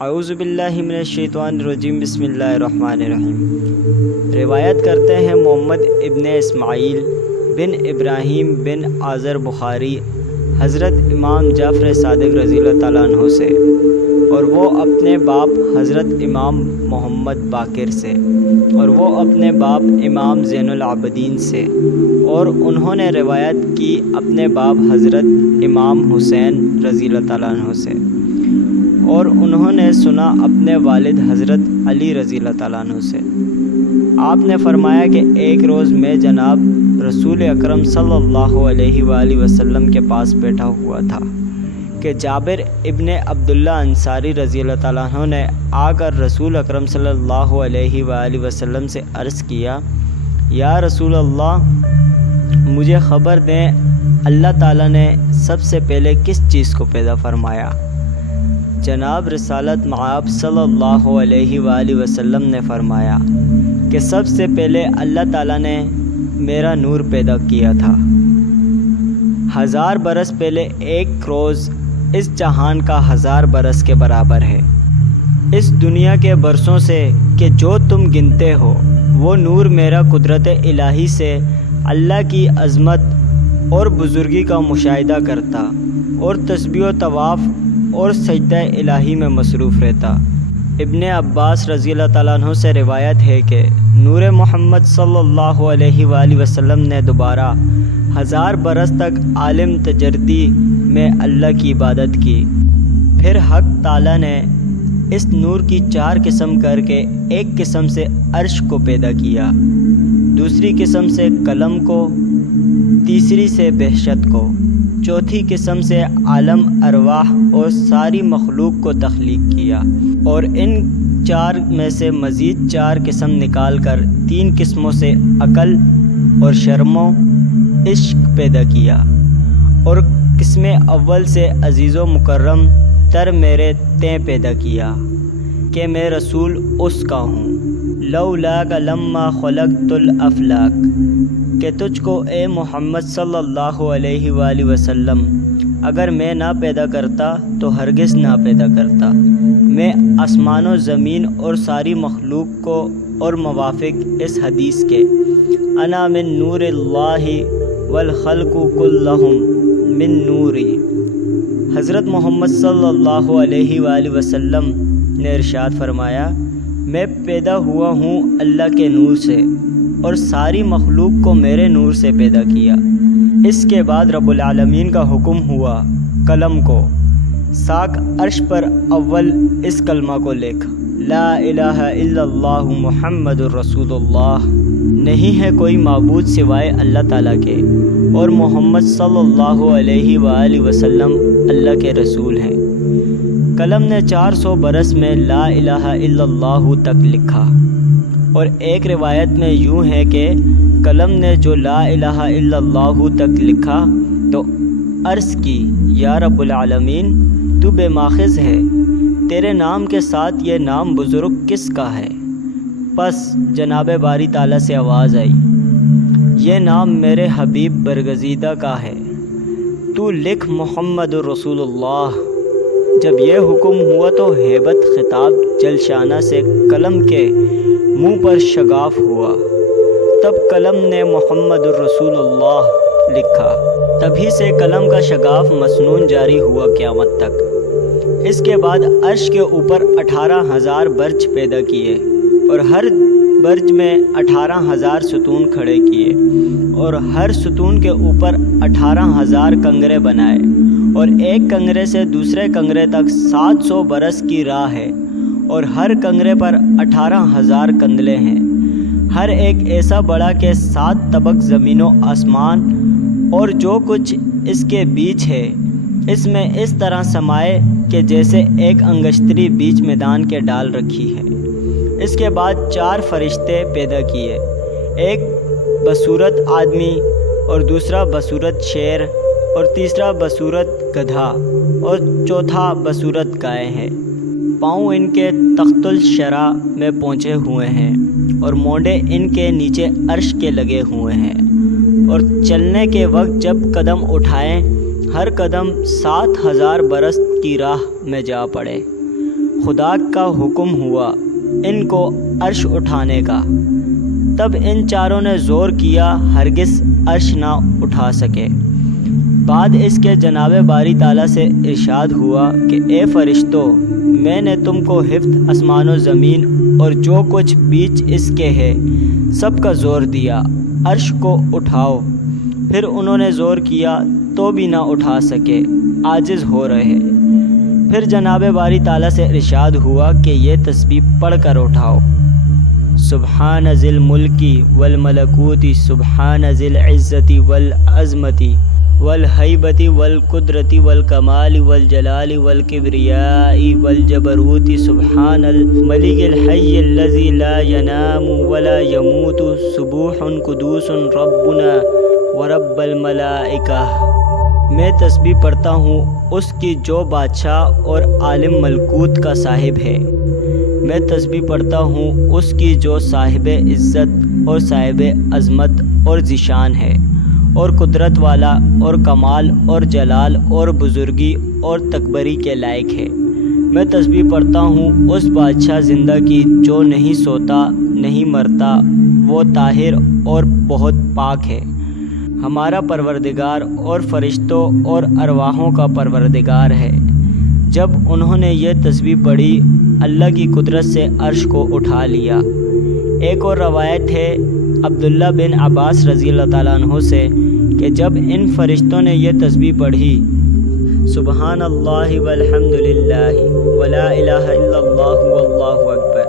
اعوذ باللہ من الشیطان الرجیم، بسم اللہ الرحمن الرحیم۔ روایت کرتے ہیں محمد ابن اسماعیل بن ابراہیم بن آذر بخاری حضرت امام جعفر صادق رضی اللہ تعالیٰ عنہ سے، اور وہ اپنے باپ حضرت امام محمد باقر سے، اور وہ اپنے باپ امام زین العابدین سے، اور انہوں نے روایت کی اپنے باپ حضرت امام حسین رضی اللہ تعالیٰ عنہ سے، اور انہوں نے سنا اپنے والد حضرت علی رضی اللہ تعالیٰ عنہ سے۔ آپ نے فرمایا کہ ایک روز میں جناب رسول اکرم صلی اللہ علیہ وآلہ وسلم کے پاس بیٹھا ہوا تھا کہ جابر ابن عبداللہ انصاری رضی اللہ تعالیٰ عنہ نے آ کر رسول اکرم صلی اللہ علیہ وآلہ وسلم سے عرض کیا، یا رسول اللہ، مجھے خبر دیں اللہ تعالیٰ نے سب سے پہلے کس چیز کو پیدا فرمایا؟ جناب رسالت مآب صلی اللہ علیہ وآلہ وسلم نے فرمایا کہ سب سے پہلے اللہ تعالیٰ نے میرا نور پیدا کیا تھا۔ 1000 برس پہلے ایک روز اس جہان کا 1000 برس کے برابر ہے۔ اس دنیا کے برسوں سے کہ جو تم گنتے ہو، وہ نور میرا قدرت الہی سے اللہ کی عظمت اور بزرگی کا مشاہدہ کرتا اور تسبیح و طواف اور سجدہ الہی میں مصروف رہتا۔ ابن عباس رضی اللہ تعالیٰ عنہ سے روایت ہے کہ نور محمد صلی اللہ علیہ وآلہ وسلم نے دوبارہ 1000 برس تک عالم تجردی میں اللہ کی عبادت کی۔ پھر حق تعالیٰ نے اس نور کی 4 قسم کر کے ایک قسم سے عرش کو پیدا کیا، دوسری قسم سے قلم کو، تیسری سے بہشت کو، چوتھی قسم سے عالم ارواح اور ساری مخلوق کو تخلیق کیا، اور ان 4 میں سے مزید 4 قسم نکال کر 3 قسموں سے عقل اور شرم و عشق پیدا کیا، اور قسم اول سے عزیز و مکرم تر میرے تیں پیدا کیا کہ میں رسول اس کا ہوں۔ لولاک لما خلقت الافلاک، کہ تجھ کو اے محمد صلی اللہ علیہ وآلہ وسلم اگر میں نہ پیدا کرتا تو ہرگز نہ پیدا کرتا۔ میں آسمان و زمین اور ساری مخلوق کو اور موافق اس حدیث کے انا من نور اللہ والخلق کلہم من نوری، حضرت محمد صلی اللہ علیہ وآلہ وسلم نے ارشاد فرمایا، میں پیدا ہوا ہوں اللہ کے نور سے اور ساری مخلوق کو میرے نور سے پیدا کیا۔ اس کے بعد رب العالمین کا حکم ہوا قلم کو، ساکھ عرش پر اول اس کلمہ کو لکھ، لا الہ الا اللہ محمد الرسول اللہ، نہیں ہے کوئی معبود سوائے اللہ تعالیٰ کے، اور محمد صلی اللہ علیہ وآلہ وسلم اللہ کے رسول ہیں۔ قلم نے 400 برس میں لا الہ الا اللہ تک لکھا، اور ایک روایت میں یوں ہے کہ قلم نے جو لا الہ الا اللہ تک لکھا تو عرض کی، یا رب العالمین، تو بے ماخذ ہے، تیرے نام کے ساتھ یہ نام بزرگ کس کا ہے؟ پس جناب باری تعالیٰ سے آواز آئی، یہ نام میرے حبیب برگزیدہ کا ہے، تو لکھ محمد رسول اللہ۔ جب یہ حکم ہوا تو ہیبت خطاب جلشانہ سے قلم کے منہ پر شگاف ہوا، تب قلم نے محمد الرسول اللہ لکھا۔ تبھی سے قلم کا شگاف مسنون جاری ہوا قیامت تک۔ اس کے بعد عرش کے اوپر 18,000 برج پیدا کیے، اور ہر برج میں 18,000 ستون کھڑے کیے، اور ہر ستون کے اوپر 18,000 کنگرے بنائے، اور ایک کنگرے سے دوسرے کنگرے تک 700 برس کی راہ ہے، اور ہر کنگرے پر 18,000 کندلے ہیں، ہر ایک ایسا بڑا کہ 7 طبق زمین و آسمان اور جو کچھ اس کے بیچ ہے، اس میں اس طرح سمائے کہ جیسے ایک انگشتری بیچ میدان کے ڈال رکھی ہے۔ اس کے بعد 4 فرشتے پیدا کیے، ایک بصورت آدمی، اور دوسرا بصورت شیر، اور تیسرا بصورت گدھا، اور چوتھا بصورت گائے ہے۔ پاؤں ان کے تخت الشرع میں پہنچے ہوئے ہیں، اور مونڈے ان کے نیچے عرش کے لگے ہوئے ہیں، اور چلنے کے وقت جب قدم اٹھائیں ہر قدم 7,000 برس کی راہ میں جا پڑے، خدا کا حکم ہوا ان کو عرش اٹھانے کا، تب ان چاروں نے زور کیا، ہرگز عرش نہ اٹھا سکے۔ بعد اس کے جناب باری تعالیٰ سے ارشاد ہوا کہ اے فرشتوں، میں نے تم کو حفظ آسمان و زمین اور جو کچھ بیچ اس کے ہے سب کا زور دیا، عرش کو اٹھاؤ۔ پھر انہوں نے زور کیا تو بھی نہ اٹھا سکے، عاجز ہو رہے۔ پھر جناب باری تعالیٰ سے ارشاد ہوا کہ یہ تسبیح پڑھ کر اٹھاؤ، سبحان ذی الملک والملکوت، سبحان ذی العزت والعظمت والہیبت والقدرت والکمال والجلال والکبریاء والجبروت، سبحان الملک الحی الذی لا ینام ولا یموت، سبوح قدوس ربنا ورب الملائکہ۔ میں تسبیح پڑھتا ہوں اس کی جو بادشاہ اور عالم ملکوت کا صاحب ہے، میں تسبیح پڑھتا ہوں اس کی جو صاحب عزت اور صاحب عظمت اور ذیشان ہے، اور قدرت والا اور کمال اور جلال اور بزرگی اور تکبری کے لائق ہے۔ میں تسبیح پڑھتا ہوں اس بادشاہ زندہ کی جو نہیں سوتا نہیں مرتا، وہ طاہر اور بہت پاک ہے، ہمارا پروردگار اور فرشتوں اور ارواحوں کا پروردگار ہے۔ جب انہوں نے یہ تسبیح پڑھی، اللہ کی قدرت سے عرش کو اٹھا لیا۔ ایک اور روایت ہے عبداللہ بن عباس رضی اللہ تعالیٰ عنہ سے کہ جب ان فرشتوں نے یہ تسبیح پڑھی، سبحان اللہ والحمد للہ ولا الہ الا اللہ واللہ اکبر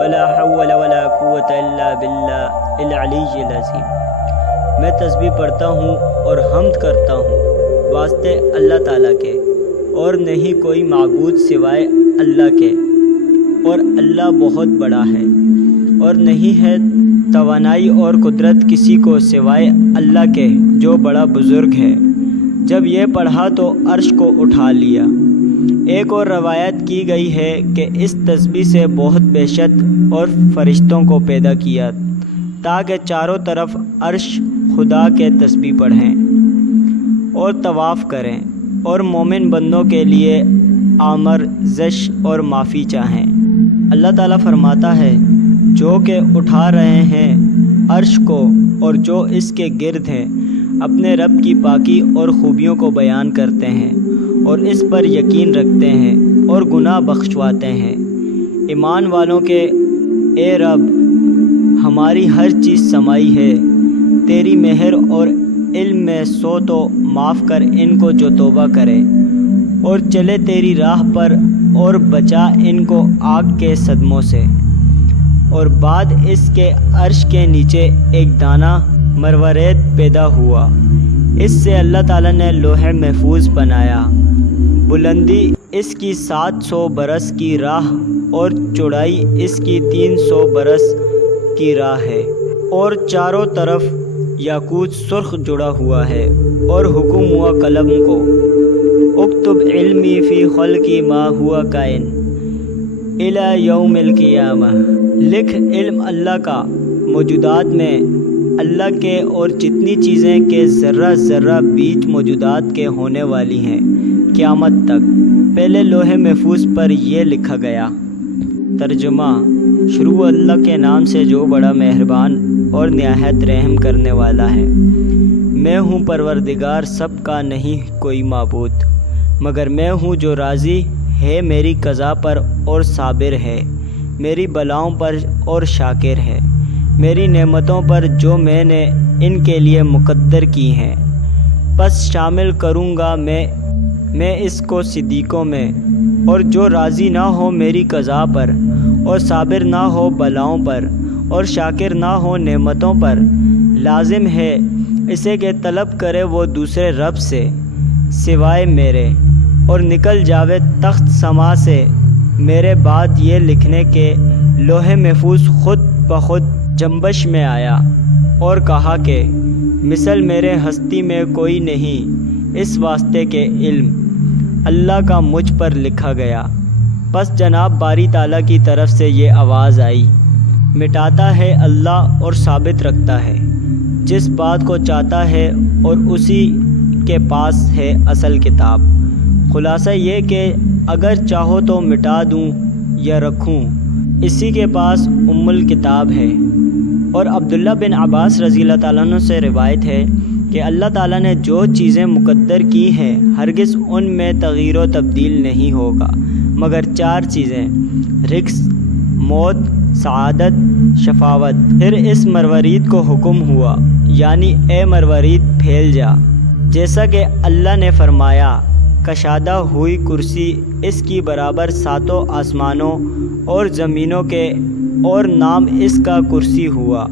ولا حول ولا قوت الا باللہ العلی العظیم، میں تسبیح پڑھتا ہوں اور حمد کرتا ہوں واسطے اللہ تعالیٰ کے، اور نہیں کوئی معبود سوائے اللہ کے، اور اللہ بہت بڑا ہے، اور نہیں ہے توانائی اور قدرت کسی کو سوائے اللہ کے جو بڑا بزرگ ہے۔ جب یہ پڑھا تو عرش کو اٹھا لیا۔ ایک اور روایت کی گئی ہے کہ اس تسبیح سے بہت بہشت اور فرشتوں کو پیدا کیا تاکہ چاروں طرف عرش خدا کے تسبیح پڑھیں اور طواف کریں اور مومن بندوں کے لیے آمرزش اور معافی چاہیں۔ اللہ تعالیٰ فرماتا ہے، جو کہ اٹھا رہے ہیں عرش کو اور جو اس کے گرد ہیں، اپنے رب کی پاکی اور خوبیوں کو بیان کرتے ہیں اور اس پر یقین رکھتے ہیں اور گناہ بخشواتے ہیں۔ ایمان والوں کے اے رب، ہماری ہر چیز سمائی ہے، تیری مہر اور علم میں سو تو معاف کر ان کو جو توبہ کرے اور چلے تیری راہ پر، اور بچا ان کو آگ کے صدموں سے۔ اور بعد اس کے عرش کے نیچے ایک دانہ مروارید پیدا ہوا، اس سے اللہ تعالیٰ نے لوح محفوظ بنایا۔ بلندی اس کی 700 برس کی راہ اور چوڑائی اس کی 300 برس کی راہ ہے، اور چاروں طرف یاقوت سرخ جڑا ہوا ہے، اور حکم ہوا قلم کو، اکتب علمی فی خلقی ما ہوا کائن الی یوم القیامہ، لکھ علم اللہ کا موجودات میں، اللہ کے اور جتنی چیزیں کہ ذرہ ذرہ بیچ موجودات کے ہونے والی ہیں قیامت تک۔ پہلے لوح محفوظ پر یہ لکھا گیا۔ ترجمہ: شروع اللہ کے نام سے جو بڑا مہربان اور نہایت رحم کرنے والا ہے۔ میں ہوں پروردگار سب کا، نہیں کوئی معبود مگر میں ہوں جو راضی ہے میری قضا پر اور صابر ہے میری بلاؤں پر اور شاکر ہے میری نعمتوں پر جو میں نے ان کے لیے مقدر کی ہیں۔ پس شامل کروں گا میں اس کو صدیقوں میں، اور جو راضی نہ ہو میری قضا پر اور صابر نہ ہو بلاؤں پر اور شاکر نہ ہو نعمتوں پر، لازم ہے اسے کہ طلب کرے وہ دوسرے رب سے سوائے میرے، اور نکل جاوے تخت سما سے میرے بعد یہ لکھنے کے لوح محفوظ خود بخود جنبش میں آیا اور کہا کہ مثل میرے ہستی میں کوئی نہیں، اس واسطے کے علم اللہ کا مجھ پر لکھا گیا۔ پس جناب باری تعالیٰ کی طرف سے یہ آواز آئی، مٹاتا ہے اللہ اور ثابت رکھتا ہے جس بات کو چاہتا ہے، اور اسی کے پاس ہے اصل کتاب۔ خلاصہ یہ کہ اگر چاہو تو مٹا دوں یا رکھوں، اسی کے پاس ام الکتاب ہے۔ اور عبداللہ بن عباس رضی اللہ تعالیٰ عنہ سے روایت ہے کہ اللہ تعالیٰ نے جو چیزیں مقدر کی ہیں ہرگز ان میں تغیر و تبدیل نہیں ہوگا مگر 4 چیزیں: رزق، موت، سعادت، شفاوت۔ پھر اس مروارید کو حکم ہوا، یعنی اے مروارید پھیل جا، جیسا کہ اللہ نے فرمایا۔ کشادہ ہوئی کرسی اس کی برابر 7 آسمانوں اور زمینوں کے، اور نام اس کا کرسی ہوا۔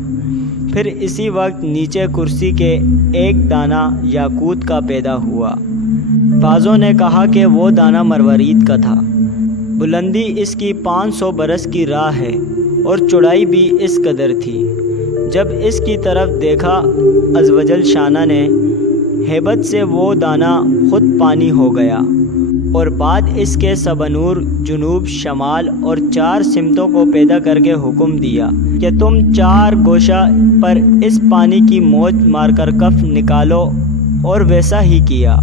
پھر اسی وقت نیچے کرسی کے ایک دانہ یاقوت کا پیدا ہوا۔ بعضوں نے کہا کہ وہ دانہ مروارید کا تھا۔ بلندی اس کی 500 برس کی راہ ہے اور چوڑائی بھی اس قدر تھی۔ جب اس کی طرف دیکھا عزوجل شانہ نے، ہیبت سے وہ دانہ خود پانی ہو گیا، اور بعد اس کے سبنور جنوب، شمال اور 4 سمتوں کو پیدا کر کے حکم دیا کہ تم 4 گوشہ پر اس پانی کی موج مار کر کف نکالو، اور ویسا ہی کیا۔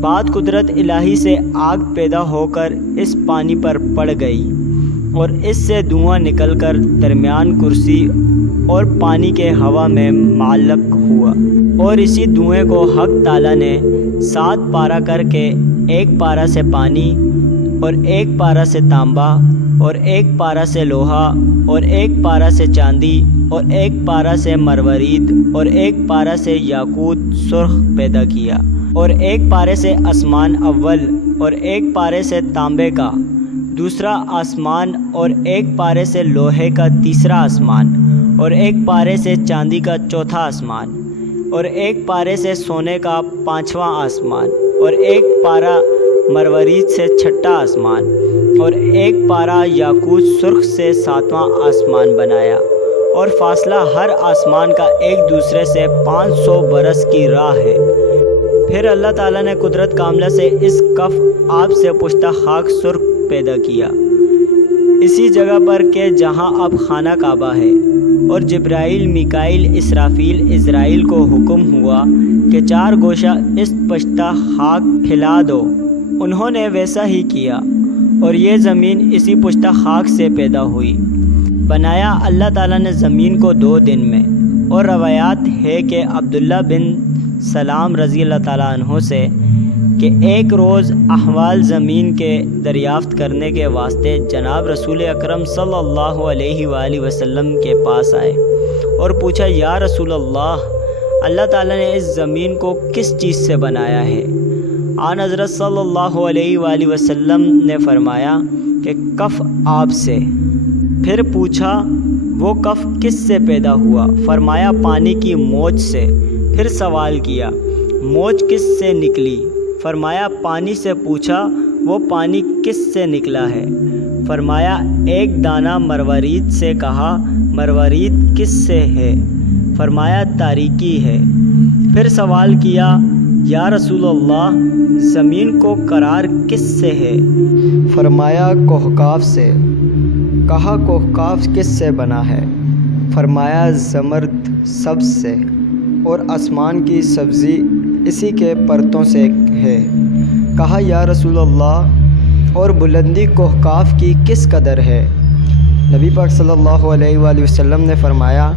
بعد قدرت الہی سے آگ پیدا ہو کر اس پانی پر پڑ گئی، اور اس سے دھواں نکل کر درمیان کرسی اور پانی کے ہوا میں معلق ہوا، اور اسی دھوئیں کو حق تعالیٰ نے 7 پارہ کر کے، 1 پارہ سے پانی، اور 1 پارہ سے تانبا، اور 1 پارہ سے لوہا، اور 1 پارہ سے چاندی، اور 1 پارہ سے مروارید، اور 1 پارہ سے یاقوت سرخ پیدا کیا، اور 1 پارے سے آسمان اول، اور 1 پارے سے تانبے کا دوسرا آسمان، اور 1 پارے سے لوہے کا تیسرا آسمان، اور 1 پارے سے چاندی کا چوتھا آسمان، اور 1 پارے سے سونے کا 5واں آسمان، اور 1 پارہ مروارید سے 6واں آسمان، اور 1 پارہ یاقوت سرخ سے 7واں آسمان بنایا، اور فاصلہ ہر آسمان کا ایک دوسرے سے 500 برس کی راہ ہے۔ پھر اللہ تعالیٰ نے قدرت کاملہ سے اس کف آب سے پشتہ خاک سرخ پیدا کیا، اسی جگہ پر کہ جہاں اب خانہ کعبہ ہے، اور جبرائیل، میکائیل، اسرافیل، عزرائیل کو حکم ہوا کہ 4 گوشہ اس پشتہ خاک پھیلا دو۔ انہوں نے ویسا ہی کیا، اور یہ زمین اسی پشتہ خاک سے پیدا ہوئی۔ بنایا اللہ تعالیٰ نے زمین کو 2 دن میں۔ اور روایات ہے کہ عبداللہ بن سلام رضی اللہ تعالیٰ عنہ سے کہ ایک روز احوال زمین کے دریافت کرنے کے واسطے جناب رسول اکرم صلی اللہ علیہ وآلہ وسلم کے پاس آئے اور پوچھا، یا رسول اللہ تعالیٰ نے اس زمین کو کس چیز سے بنایا ہے؟ آن حضرت صلی اللہ علیہ وآلہ وسلم نے فرمایا کہ کف آب سے۔ پھر پوچھا، وہ کف کس سے پیدا ہوا؟ فرمایا پانی کی موج سے۔ پھر سوال کیا، موج کس سے نکلی؟ فرمایا پانی سے۔ پوچھا، وہ پانی کس سے نکلا ہے؟ فرمایا ایک دانہ مروارید سے۔ کہا، مروارید کس سے ہے؟ فرمایا تاریکی ہے۔ پھر سوال کیا، یا رسول اللہ زمین کو قرار کس سے ہے؟ فرمایا کوہکاف سے۔ کہا، کوہکاف کس سے بنا ہے؟ فرمایا زمرد سبز سے، اور آسمان کی سبزی اسی کے پرتوں سے ہے۔ کہا، یا رسول اللہ اور بلندی کوہکاف کی کس قدر ہے؟ نبی پاک صلی اللہ علیہ وآلہ وسلم نے فرمایا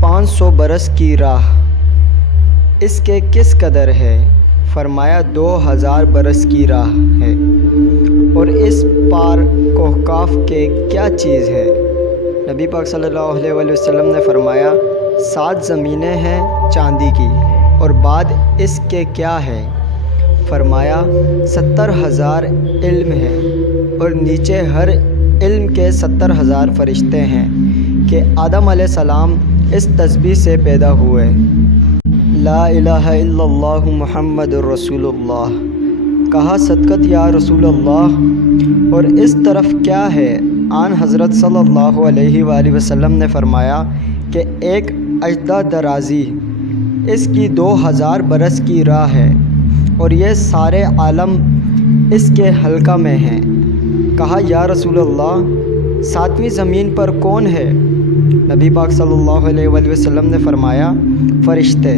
500 برس کی راہ۔ اس کے کس قدر ہے؟ فرمایا 2000 برس کی راہ ہے۔ اور اس پار کوہکاف کے کیا چیز ہے؟ نبی پاک صلی اللہ علیہ وآلہ وسلم نے فرمایا 7 زمینیں ہیں چاندی کی، اور بعد اس کے کیا ہے؟ فرمایا 70,000 علم ہیں، اور نیچے ہر علم کے 70,000 فرشتے ہیں کہ آدم علیہ السلام اس تسبیح سے پیدا ہوئے۔ لا الہ الا اللہ محمد الرسول اللہ۔ کہا، صدقت یا رسول اللہ، اور اس طرف کیا ہے؟ آن حضرت صلی اللہ علیہ وآلہ وسلم نے فرمایا کہ ایک اژدہا درازی، اس کی 2000 برس کی راہ ہے، اور یہ سارے عالم اس کے حلقہ میں ہیں۔ کہا، یا رسول اللہ 7ویں زمین پر کون ہے؟ نبی پاک صلی اللہ علیہ وآلہ وسلم نے فرمایا فرشتے۔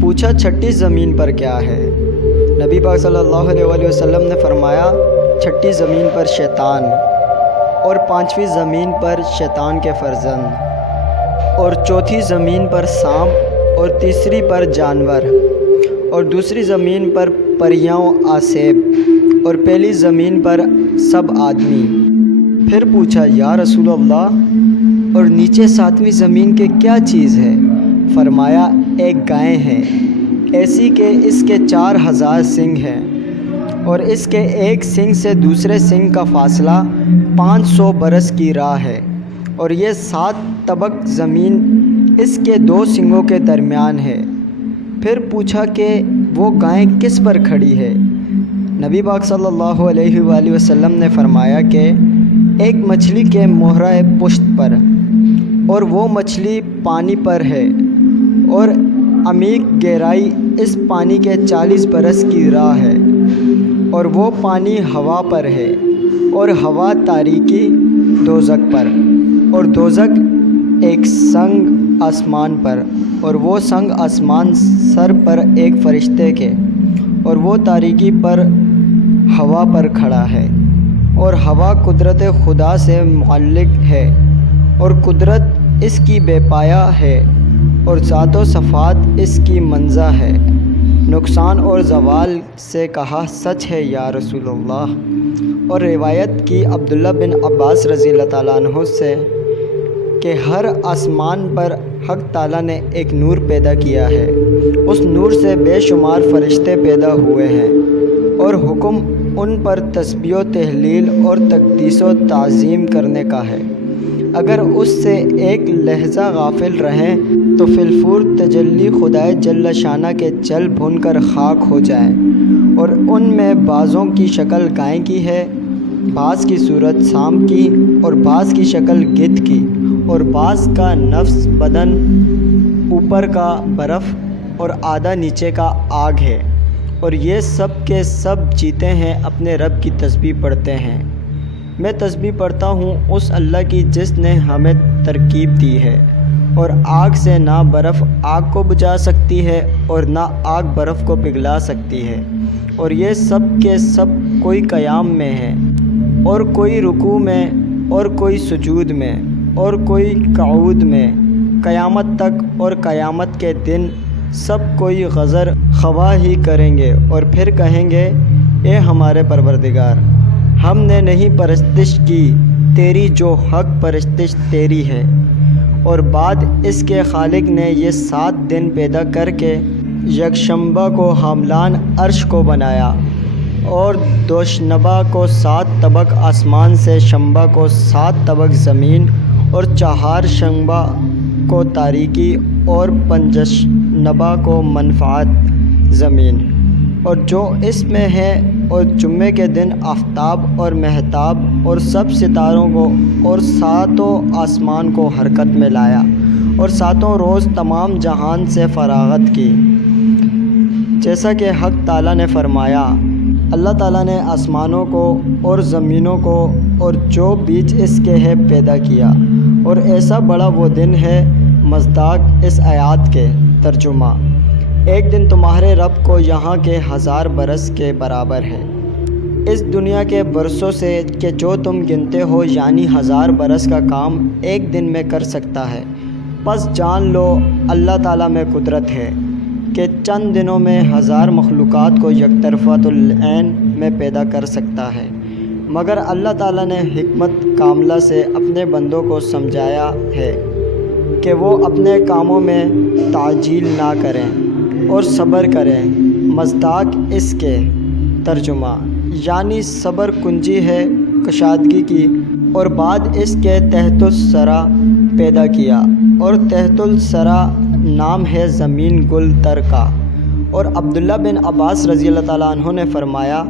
پوچھا 6ٹھی زمین پر کیا ہے؟ نبی پاک صلی اللہ علیہ وآلہ وسلم نے فرمایا 6ٹھی زمین پر شیطان۔ اور 5ویں زمین پر شیطان کے فرزند، اور 4تھی زمین پر سانپ، اور 3 پر جانور، اور 2 زمین پر پریاں و آسیب، اور 1 زمین پر سب آدمی۔ پھر پوچھا یا رسول اللہ، اور نیچے 7ویں زمین کے کیا چیز ہے؟ فرمایا ایک گائے ہے، ایسی کہ اس کے 4000 سنگ ہیں، اور اس کے ایک سنگ سے دوسرے سنگ کا فاصلہ 500 برس کی راہ ہے، اور یہ 7 طبق زمین اس کے 2 سنگوں کے درمیان ہے۔ پھر پوچھا کہ وہ گائے کس پر کھڑی ہے؟ نبی پاک صلی اللہ علیہ وآلہ وسلم نے فرمایا کہ ایک مچھلی کے مہرہ پشت پر، اور وہ مچھلی پانی پر ہے، اور عمیق گہرائی اس پانی کے 40 برس کی راہ ہے، اور وہ پانی ہوا پر ہے، اور ہوا تاریکی دوزخ پر، اور دوزخ ایک سنگ آسمان پر، اور وہ سنگ آسمان سر پر ایک فرشتے کے، اور وہ تاریکی پر ہوا پر کھڑا ہے، اور ہوا قدرت خدا سے معلق ہے، اور قدرت اس کی بے پایا ہے، اور ذات و صفات اس کی منزہ ہے۔ نقصان اور زوال سے کہا سچ ہے یا رسول اللہ۔ اور روایت کی عبداللہ بن عباس رضی اللہ تعالیٰ عنہ سے کہ ہر آسمان پر حق تعالیٰ نے ایک نور پیدا کیا ہے، اس نور سے بے شمار فرشتے پیدا ہوئے ہیں، اور حکم ان پر تسبیح و تہلیل اور تقدیس و تعظیم کرنے کا ہے۔ اگر اس سے ایک لحظہ غافل رہیں تو فی الفور تجلی خدائے جل شانہ کے جل بھن کر خاک ہو جائیں، اور ان میں بعضوں کی شکل گائے کی ہے، بعض کی صورت سانپ کی، اور بعض کی شکل گدھ کی، اور بعض کا نفس بدن اوپر کا برف اور آدھا نیچے کا آگ ہے، اور یہ سب کے سب جیتے ہیں، اپنے رب کی تسبیح پڑھتے ہیں۔ میں تسبیح پڑھتا ہوں اس اللہ کی جس نے ہمیں ترکیب دی ہے، اور آگ سے نہ برف آگ کو بجھا سکتی ہے، اور نہ آگ برف کو پگھلا سکتی ہے، اور یہ سب کے سب کوئی قیام میں ہے، اور کوئی رکوع میں، اور کوئی سجود میں، اور کوئی قعود میں، قیامت تک، اور قیامت کے دن سب کوئی غزر خواہ ہی کریں گے، اور پھر کہیں گے اے ہمارے پروردگار، ہم نے نہیں پرستش کی تیری جو حق پرستش تیری ہے۔ اور بعد اس کے خالق نے یہ 7 دن پیدا کر کے یکشنبہ کو حاملان عرش کو بنایا، اور دوشنبہ کو 7 طبق آسمان سے، شنبہ کو 7 طبق زمین، اور چہارشنبہ کو تاریکی، اور پنجشنبہ کو منفعت زمین، اور جو اس میں ہے، اور جمعے کے دن آفتاب اور مہتاب اور سب ستاروں کو، اور 7 آسمان کو حرکت میں لایا، اور 7 روز تمام جہان سے فراغت کی۔ جیسا کہ حق تعالیٰ نے فرمایا، اللہ تعالیٰ نے آسمانوں کو اور زمینوں کو اور جو بیچ اس کے ہے پیدا کیا، اور ایسا بڑا وہ دن ہے مصداق اس آیات کے ترجمہ، ایک دن تمہارے رب کو یہاں کے 1000 برس کے برابر ہے، اس دنیا کے برسوں سے کہ جو تم گنتے ہو، یعنی 1000 برس کا کام ایک دن میں کر سکتا ہے۔ پس جان لو اللہ تعالیٰ میں قدرت ہے کہ چند دنوں میں 1000 مخلوقات کو یک طرفۃ العین میں پیدا کر سکتا ہے، مگر اللہ تعالیٰ نے حکمت کاملہ سے اپنے بندوں کو سمجھایا ہے کہ وہ اپنے کاموں میں تعجیل نہ کریں اور صبر کریں۔ مصداق اس کے ترجمہ، یعنی صبر کنجی ہے کشادگی کی، اور بعد اس کے تحت الثری پیدا کیا، اور تحت الثری نام ہے زمین گل تر کا۔ اور عبداللہ بن عباس رضی اللہ تعالیٰ عنہ نے فرمایا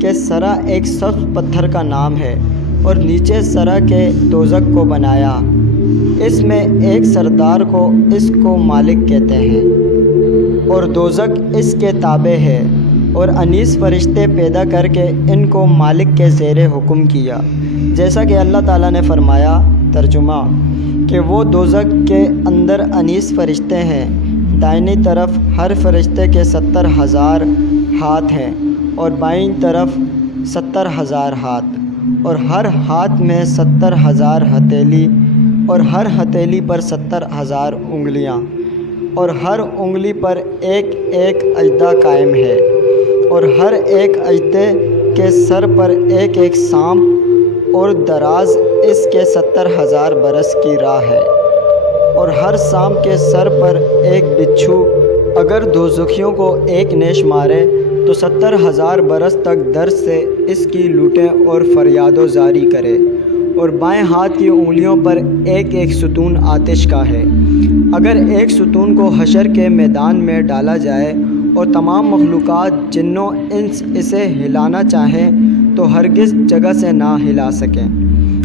کہ ثری ایک سخت پتھر کا نام ہے، اور نیچے ثری کے دوزخ کو بنایا، اس میں ایک سردار کو اس کو مالک کہتے ہیں، اور دوزخ اس کے تابع ہے، اور انیس فرشتے پیدا کر کے ان کو مالک کے زیر حکم کیا، جیسا کہ اللہ تعالیٰ نے فرمایا۔ ترجمہ کہ وہ دوزخ کے اندر انیس فرشتے ہیں، دائنی طرف ہر فرشتے کے 70,000 ہاتھ ہیں، اور بائیں طرف 70,000 ہاتھ، اور ہر ہاتھ میں 70,000 ہتھیلی اور ہر ہتھیلی پر 70,000 انگلیاں اور ہر انگلی پر ایک ایک اژدھا قائم ہے، اور ہر ایک اژدھے کے سر پر ایک ایک سانپ، اور دراز اس کے 70,000 برس کی راہ ہے، اور ہر سانپ کے سر پر ایک بچھو اگر دوزخیوں کو ایک نیش مارے تو 70,000 برس تک درد سے اس کی لوٹیں اور فریاد و زاری کرے، اور بائیں ہاتھ کی انگلیوں پر ایک ایک ستون آتش کا ہے۔ اگر ایک ستون کو حشر کے میدان میں ڈالا جائے اور تمام مخلوقات جن و انس اسے ہلانا چاہیں تو ہرگز جگہ سے نہ ہلا سکیں،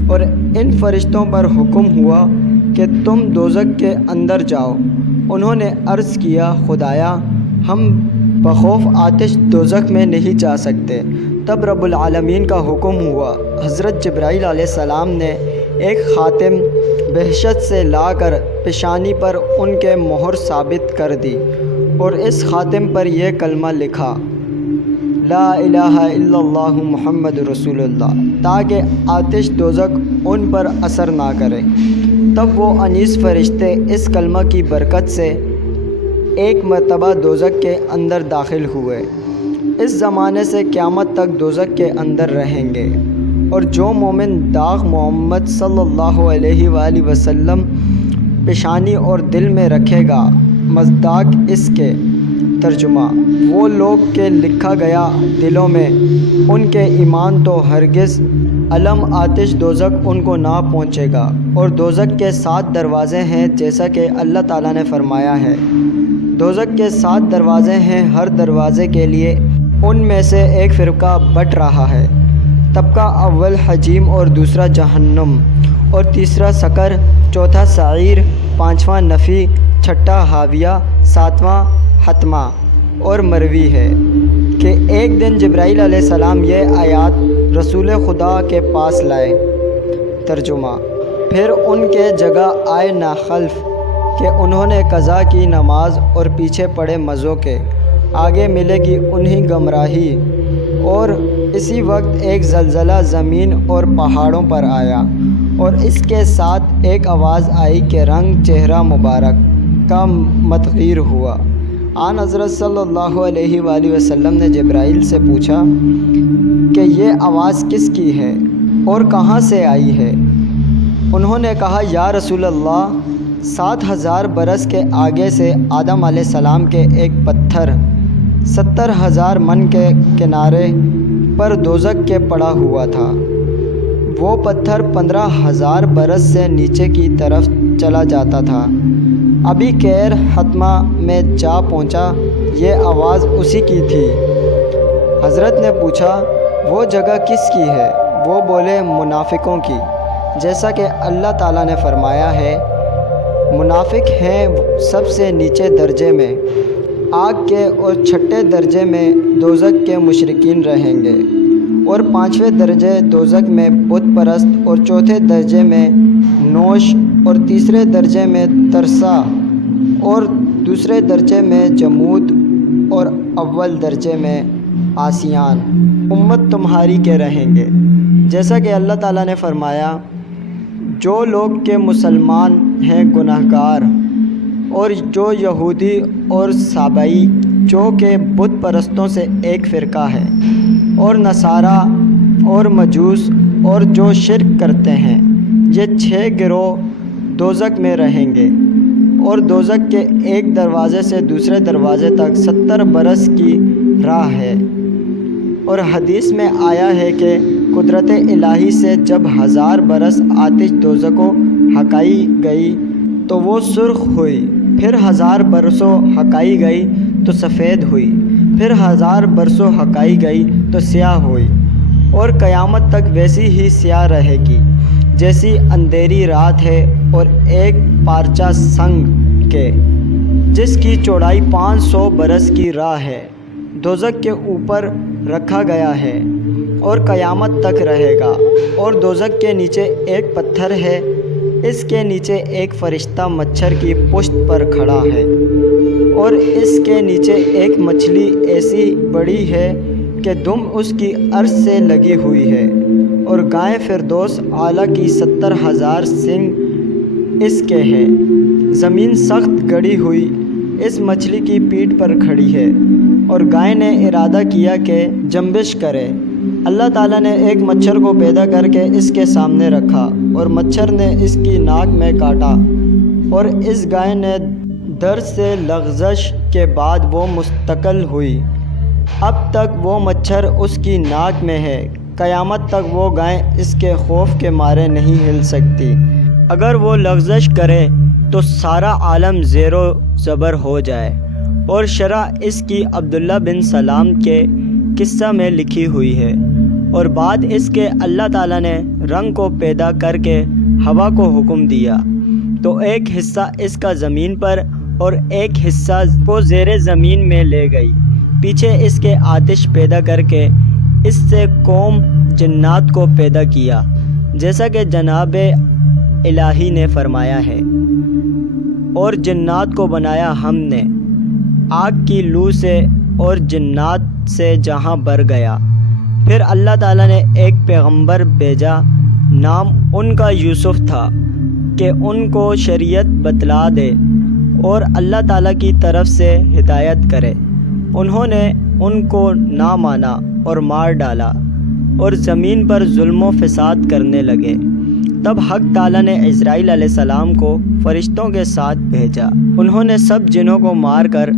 اور ان فرشتوں پر حکم ہوا کہ تم دوزخ کے اندر جاؤ۔ انہوں نے عرض کیا، خدایا ہم بخوف آتش دوزخ میں نہیں جا سکتے۔ تب رب العالمین کا حکم ہوا، حضرت جبرائیل علیہ السلام نے ایک خاتم بہشت سے لا کر پیشانی پر ان کے مہر ثابت کر دی، اور اس خاتم پر یہ کلمہ لکھا، لا الہ الا اللہ محمد رسول اللہ، تاکہ آتش دوزخ ان پر اثر نہ کرے۔ تب وہ انیس فرشتے اس کلمہ کی برکت سے ایک مرتبہ دوزخ کے اندر داخل ہوئے۔ اس زمانے سے قیامت تک دوزخ کے اندر رہیں گے، اور جو مومن داغ محمد صلی اللہ علیہ وآلہ وسلم پیشانی اور دل میں رکھے گا، مصداق اس کے ترجمہ، وہ لوگ کہ لکھا گیا دلوں میں ان کے ایمان، تو ہرگز علم آتش دوزخ ان کو نہ پہنچے گا۔ اور دوزخ کے 7 دروازے ہیں، جیسا کہ اللہ تعالیٰ نے فرمایا ہے، دوزخ کے 7 دروازے ہیں، ہر دروازے کے لیے ان میں سے ایک فرقہ بٹ رہا ہے۔ طبقہ اول حجیم اور دوسرا جہنم اور تیسرا سقر، چوتھا سعیر، پانچواں نفی، چھٹا حاویہ، ساتواں حطمہ۔ اور مروی ہے کہ ایک دن جبرائیل علیہ السلام یہ آیات رسول خدا کے پاس لائے۔ ترجمہ، پھر ان کے جگہ آئے ناخلف کہ انہوں نے قضا کی نماز اور پیچھے پڑے مزوں کے، آگے ملے گی انہیں گمراہی۔ اور اسی وقت ایک زلزلہ زمین اور پہاڑوں پر آیا، اور اس کے ساتھ ایک آواز آئی کہ رنگ چہرہ مبارک کا متغیر ہوا۔ آن حضرت صلی اللہ علیہ وآلہ وسلم نے جبرائیل سے پوچھا کہ یہ آواز کس کی ہے اور کہاں سے آئی ہے؟ انہوں نے کہا، یا رسول اللہ، 7,000 برس کے آگے سے آدم علیہ السلام کے ایک پتھر 70,000 من کے کنارے پر دوزخ کے پڑا ہوا تھا۔ وہ پتھر 15,000 برس سے نیچے کی طرف چلا جاتا تھا، ابھی کیر حطمہ میں جا پہنچا، یہ آواز اسی کی تھی۔ حضرت نے پوچھا، وہ جگہ کس کی ہے؟ وہ بولے، منافقوں کی، جیسا کہ اللہ تعالیٰ نے فرمایا ہے، منافق ہیں سب سے نیچے درجے میں آگ کے، اور چھٹے درجے میں دوزخ کے مشرکین رہیں گے، اور 5ویں درجے دوزخ میں بت پرست، اور 4تھے درجے میں نوش، اور 3رے درجے میں ترسا، اور 2 درجے میں جمود، اور اول درجے میں آسیان امت تمہاری کے رہیں گے۔ جیسا کہ اللہ تعالیٰ نے فرمایا، جو لوگ کہ مسلمان ہیں گناہگار، اور جو یہودی اور سابئی جو کہ بت پرستوں سے ایک فرقہ ہے، اور نصارہ اور مجوس اور جو شرک کرتے ہیں، یہ 6 گروہ دوزخ میں رہیں گے، اور دوزخ کے ایک دروازے سے دوسرے دروازے تک 70 برس کی راہ ہے۔ اور حدیث میں آیا ہے کہ قدرت الہی سے جب 1000 برس آتش دوزخ کو ہکائی گئی تو وہ سرخ ہوئی، پھر 1000 برسوں ہکائی گئی تو سفید ہوئی، پھر 1000 برسوں ہکائی گئی تو سیاہ ہوئی، اور قیامت تک ویسی ہی سیاہ رہے گی جیسی اندھیری رات ہے، اور ایک پارچہ سنگ کے جس کی چوڑائی 500 برس کی راہ ہے دوزخ کے اوپر رکھا گیا ہے، اور قیامت تک رہے گا۔ اور دوزخ کے نیچے ایک پتھر ہے، اس کے نیچے ایک فرشتہ مچھر کی پشت پر کھڑا ہے، اور اس کے نیچے ایک مچھلی ایسی بڑی ہے کہ دم اس کی عرش سے لگی ہوئی ہے، اور گائے فردوس اعلیٰ کی 70,000 سنگ اس کے ہے۔ زمین سخت گڑی ہوئی اس مچھلی کی پیٹھ پر کھڑی ہے، اور گائے نے ارادہ کیا کہ جنبش کرے۔ اللہ تعالیٰ نے ایک مچھر کو پیدا کر کے اس کے سامنے رکھا، اور مچھر نے اس کی ناک میں کاٹا، اور اس گائے نے درد سے لغزش کے بعد وہ مستقل ہوئی۔ اب تک وہ مچھر اس کی ناک میں ہے، قیامت تک وہ گائے اس کے خوف کے مارے نہیں ہل سکتی۔ اگر وہ لغزش کرے تو سارا عالم زیر و زبر ہو جائے۔ اور شرح اس کی عبداللہ بن سلام کے قصہ میں لکھی ہوئی ہے۔ اور بعد اس کے اللہ تعالیٰ نے رنگ کو پیدا کر کے ہوا کو حکم دیا، تو ایک حصہ اس کا زمین پر اور ایک حصہ کو زیر زمین میں لے گئی۔ پیچھے اس کے آتش پیدا کر کے اس سے قوم جنات کو پیدا کیا، جیسا کہ جناب الہی نے فرمایا ہے، اور جنات کو بنایا ہم نے آگ کی لو سے اور جنات سے جہاں بر گیا۔ پھر اللہ تعالیٰ نے ایک پیغمبر بھیجا، نام ان کا یوسف تھا، کہ ان کو شریعت بتلا دے اور اللہ تعالیٰ کی طرف سے ہدایت کرے۔ انہوں نے ان کو نہ مانا اور مار ڈالا، اور زمین پر ظلم و فساد کرنے لگے۔ تب حق تعالیٰ نے عزرائیل علیہ السلام کو فرشتوں کے ساتھ بھیجا، انہوں نے سب جنوں کو مار کر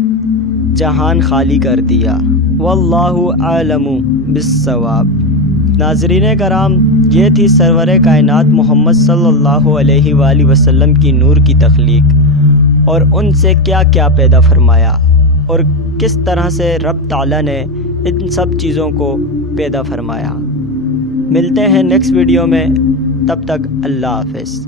جہان خالی کر دیا۔ واللہ اعلم بالصواب۔ ناظرین کرام، یہ تھی سرور کائنات محمد صلی اللہ علیہ وآلہ وسلم کی نور کی تخلیق، اور ان سے کیا کیا پیدا فرمایا، اور کس طرح سے رب تعالیٰ نے ان سب چیزوں کو پیدا فرمایا۔ ملتے ہیں نیکسٹ ویڈیو میں، تب تک اللہ حافظ۔